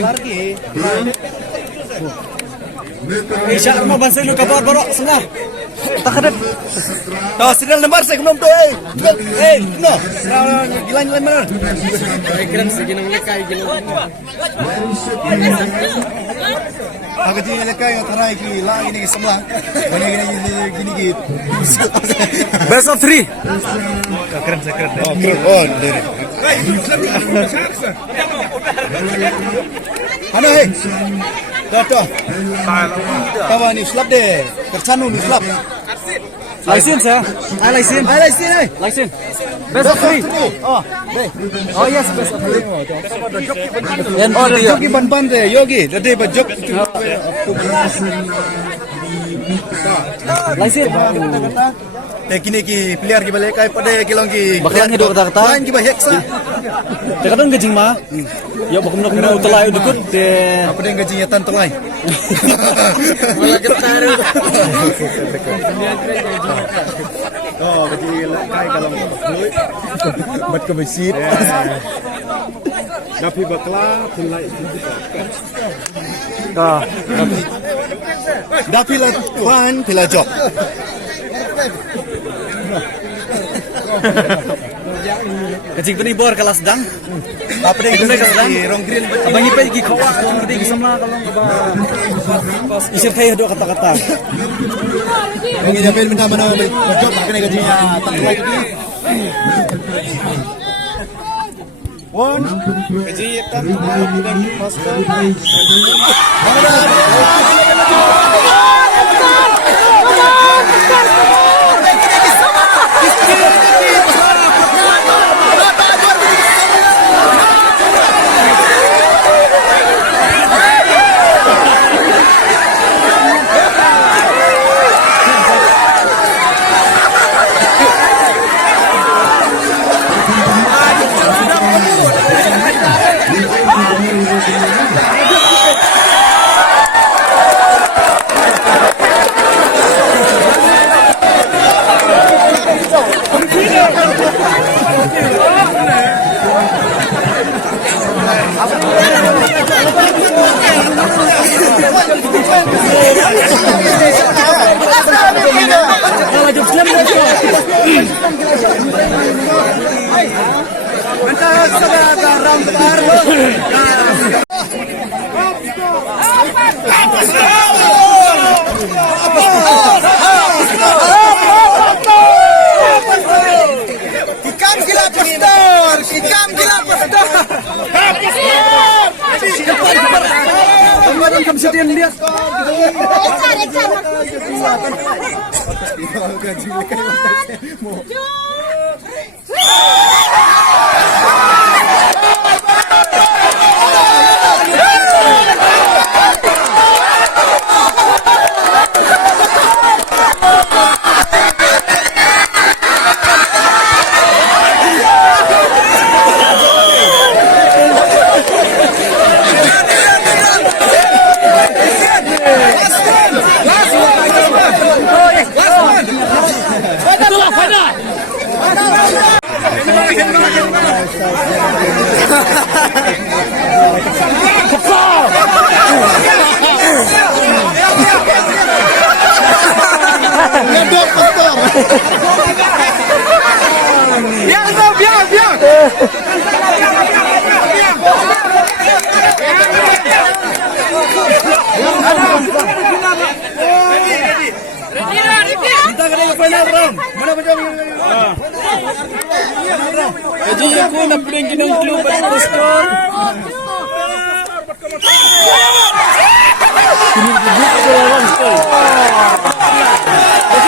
Lagi. Isya rumah bangsa lu kabar baru setengah. Tak ada. Tahu serial lembar saya belum tu. No. Gilan mana? Kira segini lekai gila. Aku jadi lekai yang terai ki lang ini sebelah. Gini gitu. Best of 3. Keren. Oh, keren. Oh, dari. Ano Dah. Kawan ni slap deh. Kercanu ni slap. License ya? License. License. Best of 3. Oh yes, best of 3. Oh, joki ban deh, Yogi. Tadi bajok. License. Kini ki player ki balik kai pada kilong ki. Bakalan hidup kata-kata. Lain ki bahek sa. Kadang gajing mah. Ya bakum nak utelai dukut de. Apa dia gajinya tan telai. Malah getar. Oh, gaji kai kalau mulut. Bat ke masjid. Napi bakla tulai. Dapi lah wan pila job. Kecing tu ni bor kelas sedang. Apa dia guna kelas sedang? Rong green. Abang ipai gigi kawak. Kalau kita sama kalau pas isir saya dua kata-kata. Yang ini dapat minta mana? Job tak kena gajinya. Tak lagi. One. Gaji tak. Pasal. Jadi aku nak bring ginang klub pada skor. Ini